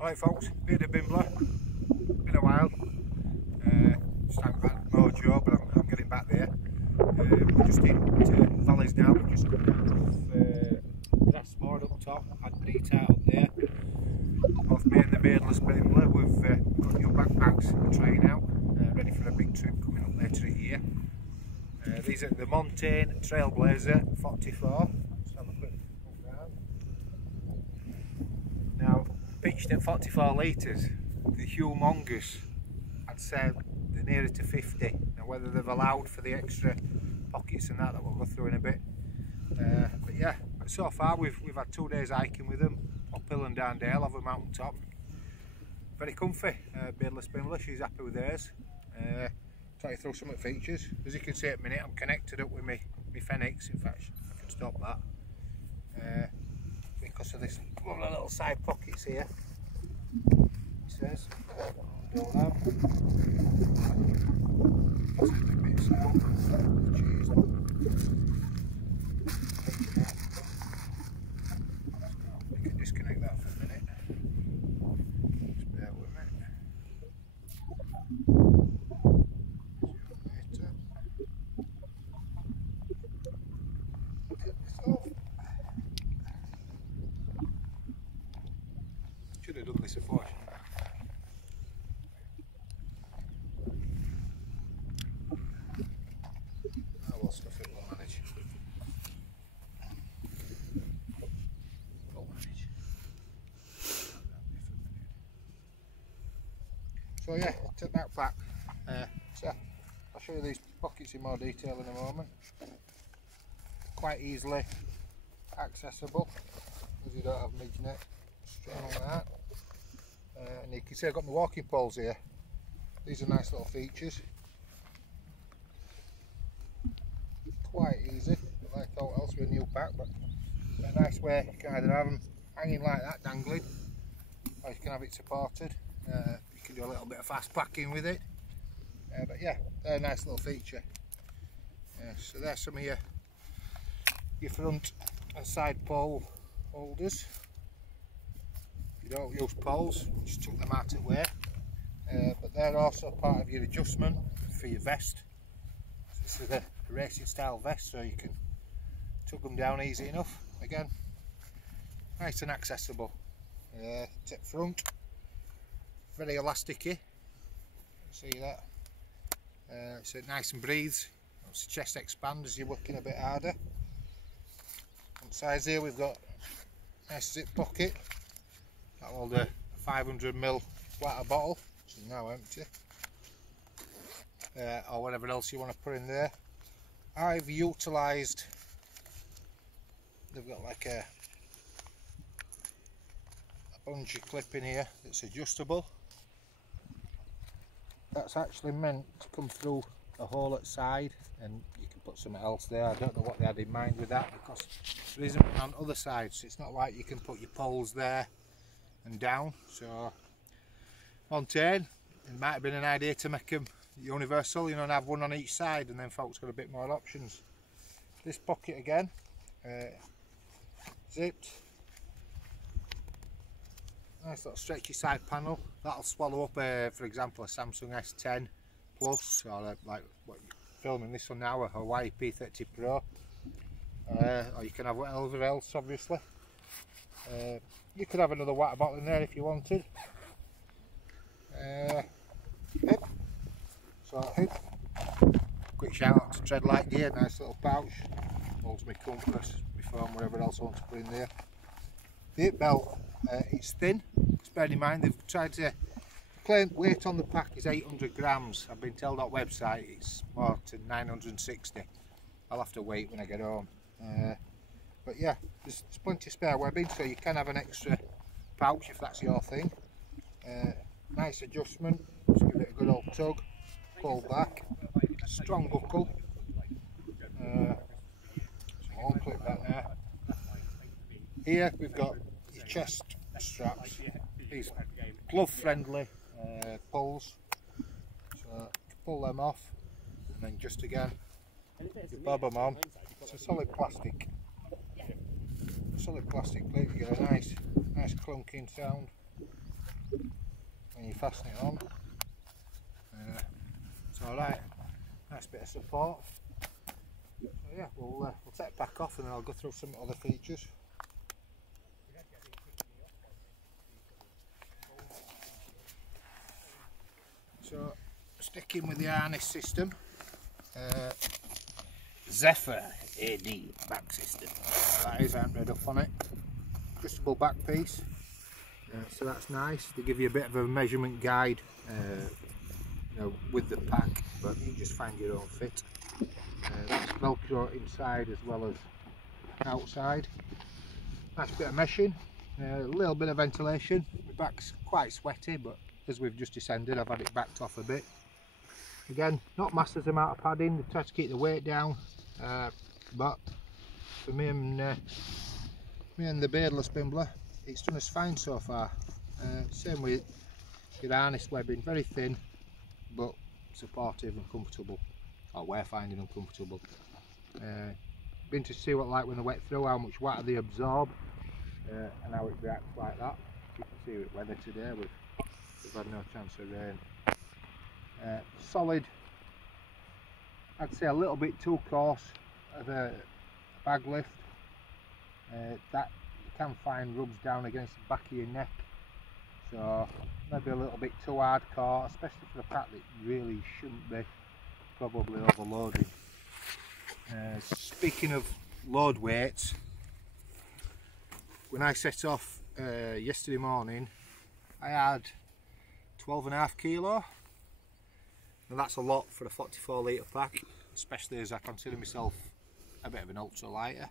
Alright folks, beard of Bimbler, been a while, just haven't got mojo, but I'm getting back there. We're just in valleys now, we're just coming out of grass moored up top, had Peter out up there. Both me and the beardless Bimbler, we've got new backpacks we're trying out, ready for a big trip coming up later in the year. These are the Montane Trailblazer 44. Let's have a quick look around. Now, pitched at 44 litres, the humongous, I'd say they're nearer to 50. Now whether they've allowed for the extra pockets and that we'll go through in a bit. But yeah, so far we've had 2 days hiking with them, uphill and down dale, over mountain top. Very comfy, beardless Bimbler, she's happy with hers. Try to throw some of the features. As you can see at the minute, I'm connected up with my Fenix. In fact, I can stop that. Because of this lovely little side pockets here. It says, go now. We can disconnect that for a minute. Just bear with me. Should have done this before. Oh well, stuff it will manage. We'll manage. So yeah, took that back. So I'll show you these pockets in more detail in a moment. Quite easily accessible, as you don't have midge net string on that. And you can see I've got my walking poles here. These are nice little features. Quite easy, like all else with a new pack, but a nice way you can either have them hanging like that, dangling, or you can have it supported. You can do a little bit of fast packing with it. But yeah, they're a nice little feature. So there's some of your front and side pole holders. You don't use poles, just tuck them out of the way. But they're also part of your adjustment for your vest. So this is a racing style vest, so you can tuck them down easy enough. Again, nice and accessible. Tip front, very elasticy. See that? So nice and breathes. Helps the chest expand as you're working a bit harder. On sides here we've got a nice zip pocket. That'll hold a 500ml water bottle, which is now empty, or whatever else you want to put in there. I've utilised, they've got like a bungee clip in here that's adjustable. That's actually meant to come through a hole at the side, and you can put something else there. I don't know what they had in mind with that, because there isn't on other sides, so it's not like you can put your poles there and down. So Montane, it might have been an idea to make them universal, you know, and have one on each side, and then folks got a bit more options. This pocket again, zipped, nice little stretchy side panel. That'll swallow up for example a Samsung S10 Plus, or like what you're filming this one now, a Hawaii P30 Pro, or you can have whatever else obviously. You could have another water bottle in there if you wanted. Hip. So hip. Quick shout out to Treadlight Gear, nice little pouch. Holds my compass, my phone, whatever else I want to put in there. The hip belt, it's thin. Just bear in mind they've tried to claim weight on the pack is 800 grams. I've been told that website it's more to 960. I'll have to wait when I get home. But yeah, there's plenty of spare webbing, so you can have an extra pouch if that's your thing. Nice adjustment, just give it a good old tug, pull back, strong buckle. So I won't clip that now. Here we've got your chest straps, these glove friendly pulls, so you can pull them off, and then just again you bob them on. It's a solid plastic plate, you get a nice clunking sound. when you fasten it on. It's alright, nice bit of support. So yeah, we'll take it back off and then I'll go through some other features. So sticking with the harness system, Zephyr AD back system. That is, I haven't read up on it. Adjustable back piece, so that's nice. They give you a bit of a measurement guide, you know, with the pack, but you just find your own fit. That's Velcro inside as well as outside. Nice bit of meshing, a little bit of ventilation. My back's quite sweaty, but as we've just descended, I've had it backed off a bit. Again, not massive amount of padding. They try to keep the weight down, but for me and the beardless bimbler, it's done us fine so far. Same with your harness webbing, very thin but supportive and comfortable, or we're finding them comfortable. Been to see what like when they wet through, how much water they absorb, and how it reacts like that. You can see with weather today, we've had no chance of rain. Solid, I'd say a little bit too coarse of a bag lift. That you can find rubs down against the back of your neck, so maybe a little bit too hardcore, especially for a pack that really shouldn't be probably overloading. Speaking of load weights, when I set off yesterday morning, I had 12.5 kilo. Now that's a lot for a 44 litre pack, especially as I consider myself a bit of an ultra lighter.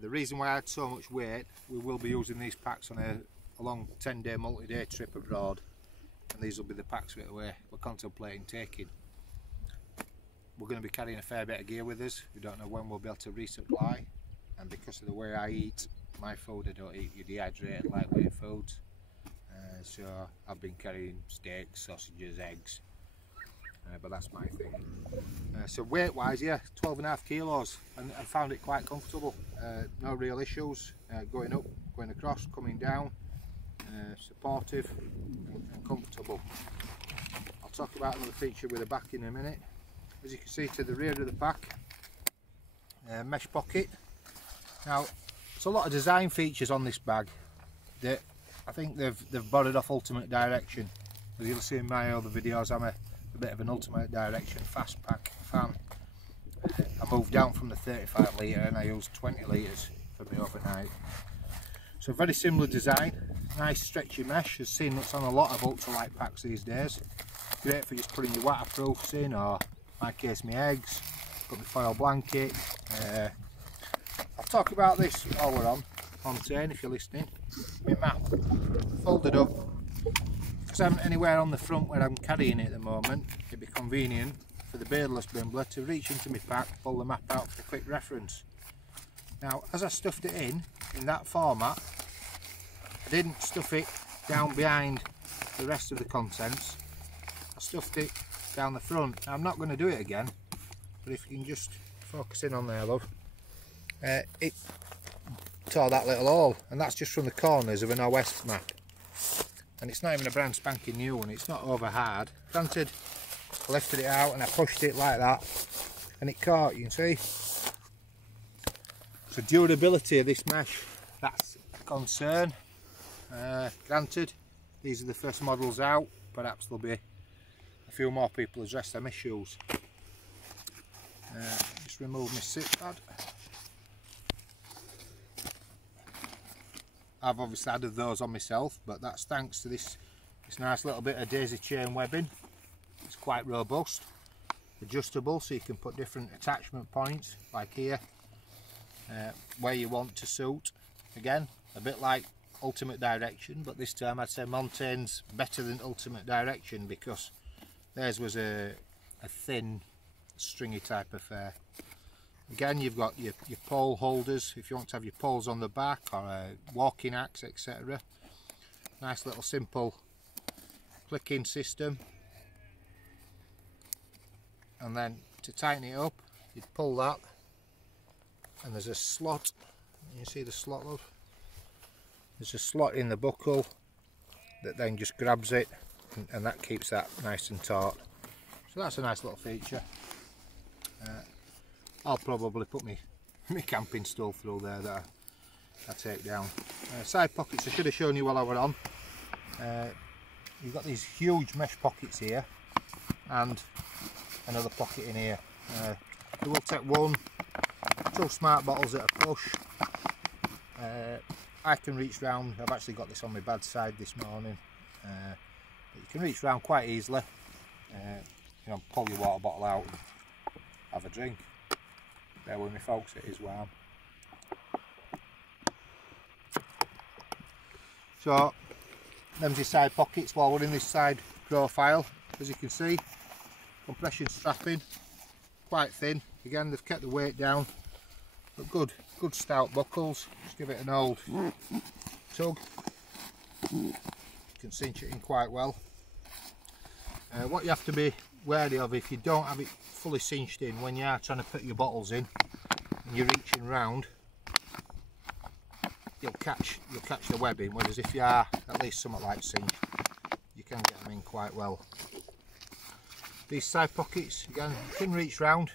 The reason why I had so much weight, we will be using these packs on a long 10-day multi-day trip abroad, and these will be the packs that we're contemplating taking. We're going to be carrying a fair bit of gear with us. We don't know when we'll be able to resupply, and because of the way I eat my food, I don't eat your dehydrated lightweight foods, so I've been carrying steaks, sausages, eggs, but that's my thing. So weight wise, yeah, 12.5 kilos, and I found it quite comfortable. No real issues going up, going across, coming down, supportive and comfortable. I'll talk about another feature with the back in a minute. As you can see to the rear of the pack, mesh pocket. Now there's a lot of design features on this bag that I think they've borrowed off Ultimate Direction. As you'll see in my other videos, I'm a bit of an Ultimate Direction fast pack fan. I moved down from the 35 litre and I used 20 litres for my overnight. So very similar design, nice stretchy mesh, as seen that's on a lot of ultralight packs these days. Great for just putting your waterproofs in, or in my case my eggs, got my foil blanket. I'll talk about this while we're on Montane if you're listening. My map, folded up, because I haven't anywhere on the front where I'm carrying it at the moment. It'd be convenient for the beardless bimbler to reach into my pack, pull the map out for quick reference. Now as I stuffed it in that format, I didn't stuff it down behind the rest of the contents, I stuffed it down the front. Now I'm not going to do it again, but if you can just focus in on there, love, it tore that little hole, and that's just from the corners of an OS map, and it's not even a brand spanking new one. It's not over hard. Granted, I lifted it out and I pushed it like that and it caught, you can see. So durability of this mesh, that's a concern. Granted, these are the first models out, perhaps there'll be a few more people address them issues. Just remove my sit pad. I've obviously added those on myself, but that's thanks to this nice little bit of daisy chain webbing. It's quite robust, adjustable, so you can put different attachment points, like here, where you want to suit. Again, a bit like Ultimate Direction, but this time I'd say Montane's better than Ultimate Direction, because theirs was a thin, stringy type affair. Again, you've got your pole holders if you want to have your poles on the back, or a walking axe, etc. Nice little simple clicking system. And then to tighten it up, you'd pull that, and there's a slot. You see the slot, love? There's a slot in the buckle. that then just grabs it, and that keeps that nice and taut. So that's a nice little feature. I'll probably put my camping stool through there that I take down. Side pockets I should have shown you while I were on. You've got these huge mesh pockets here and another pocket in here. We will take 2 smart bottles at a push. I can reach round. I've actually got this on my bad side this morning. But you can reach round quite easily. You know, pull your water bottle out and have a drink. Bear with me folks, it is warm. So, them's your side pockets while we're in this side profile. As you can see, compression strapping, quite thin. Again, they've kept the weight down, but good stout buckles. Just give it an old tug. You can cinch it in quite well. What you have to be wary of, if you don't have it fully cinched in when you are trying to put your bottles in and you're reaching round, you'll catch the webbing, whereas if you are at least somewhat like cinched, you can get them in quite well. These side pockets, again, you can reach round,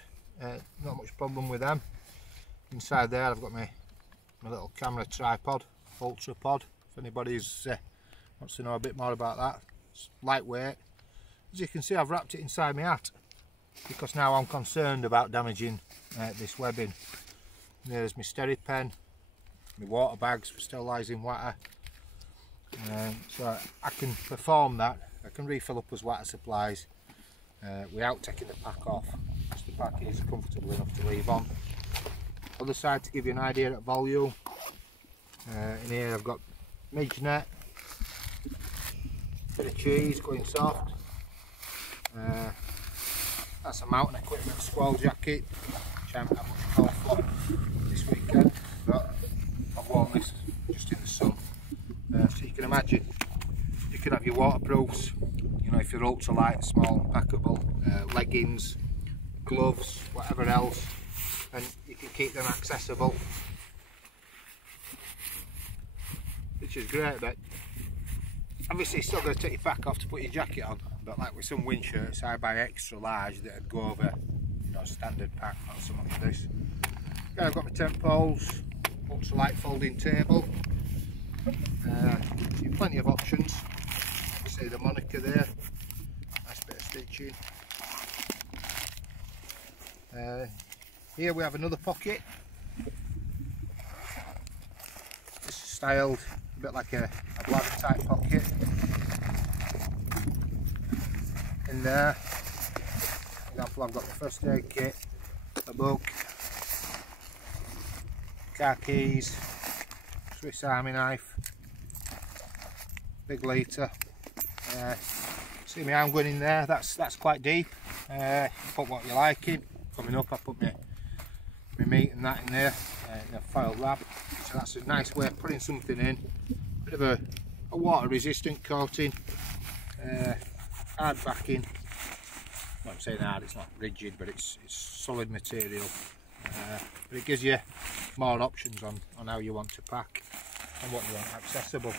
not much problem with them. Inside there I've got my little camera tripod, ultra pod, if anybody wants to know a bit more about that. It's lightweight. As you can see, I've wrapped it inside my hat because now I'm concerned about damaging this webbing. There's my SteriPen, my water bags for sterilising water, so I can perform that. I can refill up as water supplies without taking the pack off, because the pack is comfortable enough to leave on. Other side, to give you an idea of volume, in here I've got midge net, bit of cheese going soft. That's a mountain equipment squall jacket, which I haven't had much call for this weekend, but I've worn this just in the sun. So you can imagine, you can have your waterproofs, you know, if you're ultralight, small, packable, leggings, gloves, whatever else, and you can keep them accessible, which is great. But obviously you're still going to take your pack off to put your jacket on, but like with some wind shirts I buy extra large that would go over, you know, standard pack, not so much of this. Okay, I've got my tent poles, ultralight folding table, plenty of options. You see the moniker there, nice bit of stitching. Here we have another pocket. This is styled a bit like a bladder type pocket. In there, for example, I've got the first aid kit, a book, car keys, Swiss Army knife, big litre. See my arm going in there, that's quite deep. Put what you like in. Coming up I put my meat and that in there, in a foil wrap, so that's a nice way of putting something in. Bit of a water resistant coating, hard backing. Well, I'm saying hard, it's not rigid, but it's solid material, but it gives you more options on how you want to pack and what you want accessible.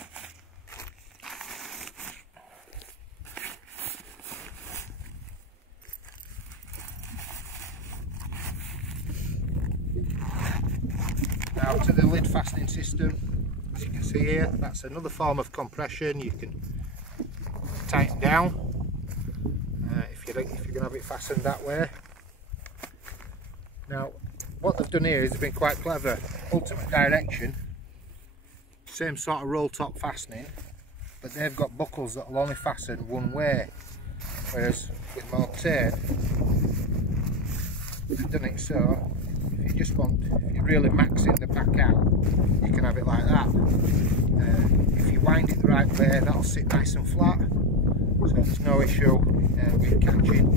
Now to the lid fastening system, as you can see here, that's another form of compression. You can tighten down if you're going to have it fastened that way. Now what they've done here is they've been quite clever. Ultimate Direction, same sort of roll top fastening, but they've got buckles that will only fasten one way, whereas with Montane they've done it so if you're really maxing the pack out, you can have it like that. If you wind it the right way, that'll sit nice and flat, so there's no issue with catching.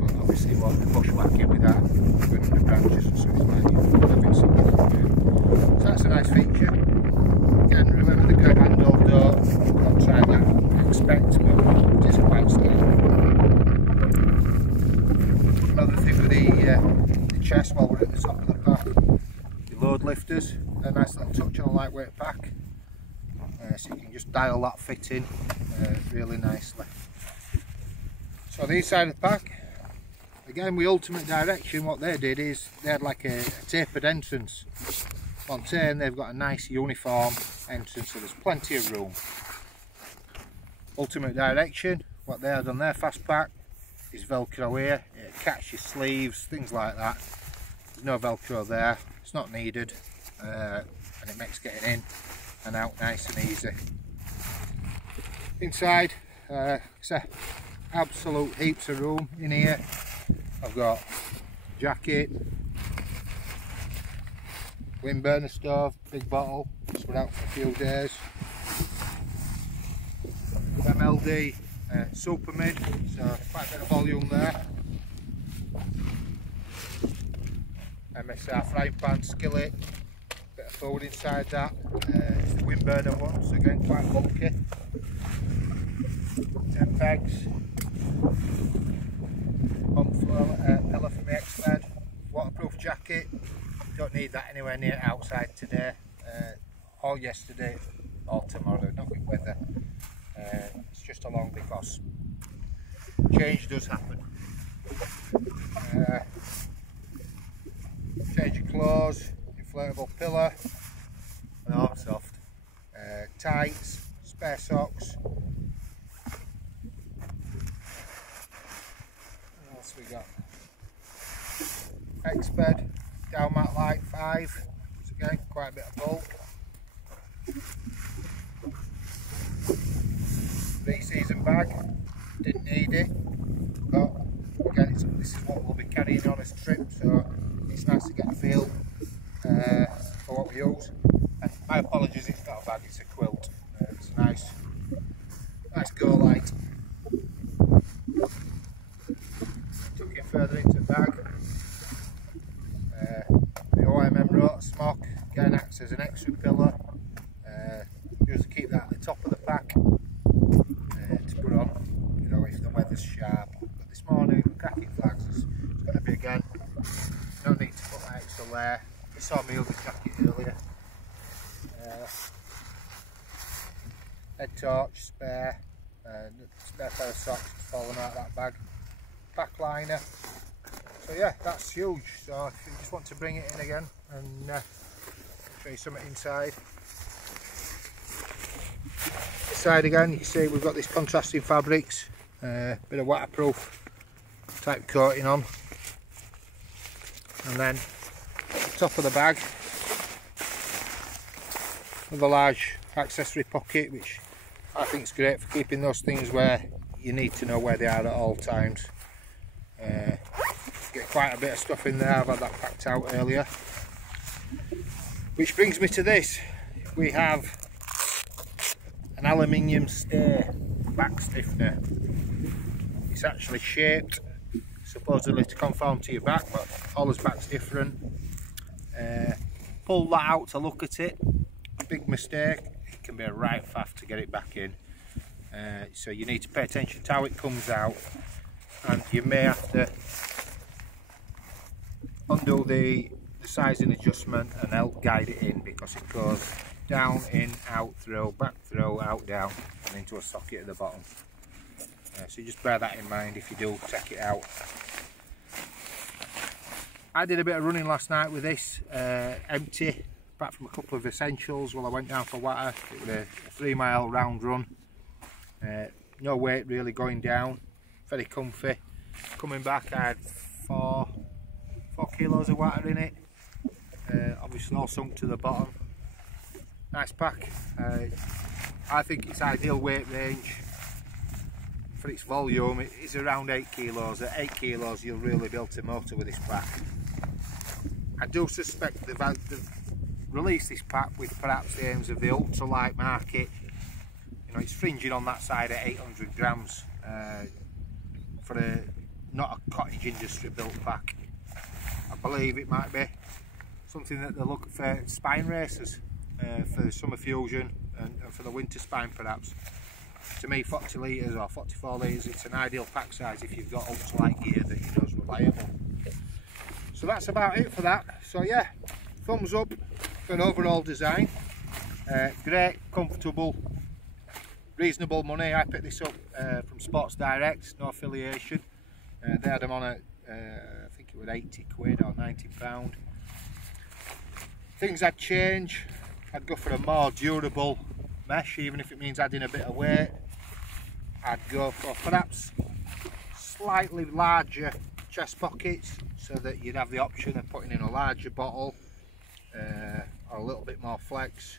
But obviously you won't be bushwhacking with that, going under branches and such like that. So that's a nice feature. Again, remember the grab handle, don't try that, expect, but it is quite slow. Another thing with the chest while we're at the top of the pack, your load lifters, a nice little touch on a lightweight pack, so you can just dial that fit in really nicely. So the inside of the pack, again with Ultimate Direction, what they did is they had like a tapered entrance. Montane, they've got a nice uniform entrance, so there's plenty of room. Ultimate Direction, what they had on their fast pack is Velcro here, it catches sleeves, things like that. There's no Velcro there, it's not needed, and it makes getting in and out nice and easy. Inside, it's absolute heaps of room in here. I've got jacket, wind burner stove, big bottle, just been out for a few days. MLD super mid, so quite a bit of volume there. MSR frying pan, skillet, bit of food inside that. It's the wind burner one, so again quite bulky. 10 pegs. Pump pillar for my X-bed. Waterproof jacket. Don't need that anywhere near outside today, or yesterday, or tomorrow, not with weather. It's just along because change does happen. Change of clothes, inflatable pillow, and arm soft. Tights, spare socks. What else we got? X-bed, down mat light 5. So again, quite a bit of bulk. 3-season bag, didn't need it, but again this is what we'll be carrying on this trip, so it's nice to get a feel for what we use. And my apologies, it's not a bag, it's a quilt. It's a nice go light. Took it further into the bag. The OMM rotor smock again acts as an extra pillar. Just keep that at the top of the pack to put on, you know, if the weather's sharp. But this morning, cracking flags, it's going to be again. No need to put that extra layer. You saw me other jacket earlier. Head torch, spare pair of socks falling out of that bag. Back liner. So yeah, that's huge. So if you just want to bring it in again and show you something inside. Inside again, you can see we've got this contrasting fabrics, bit of waterproof type coating on, and then the top of the bag with a large accessory pocket, which I think is great for keeping those things where you need to know where they are at all times. Get quite a bit of stuff in there. I've had that packed out earlier, which brings me to this. We have an aluminium stay back stiffener. It's actually shaped supposedly to conform to your back, but all his back's different. Pull that out to look at it. Big mistake. It can be a right faff to get it back in. So you need to pay attention to how it comes out, and you may have to undo the sizing adjustment and help guide it in, because it goes down, in, out, through, back, through, out, down, and into a socket at the bottom. So just bear that in mind if you do take it out. I did a bit of running last night with this, empty, apart from a couple of essentials while I went down for water. It was a 3-mile round run. No weight really going down, very comfy. Coming back, I had 4 kilos of water in it, obviously all sunk to the bottom. Nice pack. I think it's ideal weight range for its volume. It is around 8 kilos. At 8 kilos you'll really be able to motor with this pack. I do suspect they've released this pack with perhaps the aims of the ultralight market. You know, it's fringing on that side at 800 grams for not a cottage industry built pack. I believe it might be something that they look for spine racers, for the summer fusion and for the winter spine perhaps. To me, 40 litres or 44 litres, it's an ideal pack size if you've got ultralight gear that you know is reliable. So that's about it for that. So yeah, thumbs up for an overall design. Great, comfortable, reasonable money. I picked this up from Sports Direct, no affiliation. They had them on at I think it was 80 quid or £90. Things I'd change. I'd go for a more durable mesh, even if it means adding a bit of weight. I'd go for perhaps slightly larger chest pockets, so that you'd have the option of putting in a larger bottle or a little bit more flex.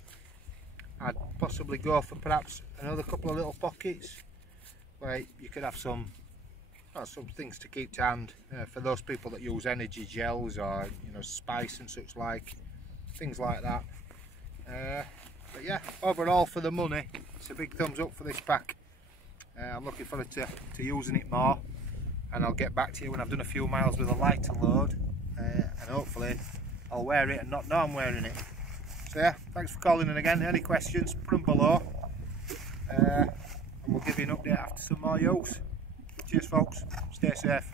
I'd possibly go for perhaps another couple of little pockets where you could have some things to keep to hand for those people that use energy gels or spice and such like, things like that. But yeah, overall for the money, it's a big thumbs up for this pack. I'm looking forward to using it more, and I'll get back to you when I've done a few miles with a lighter load, and hopefully I'll wear it and not know I'm wearing it. So yeah, thanks for calling in again. Any questions, put them below, and we'll give you an update after some more use. Cheers folks, stay safe.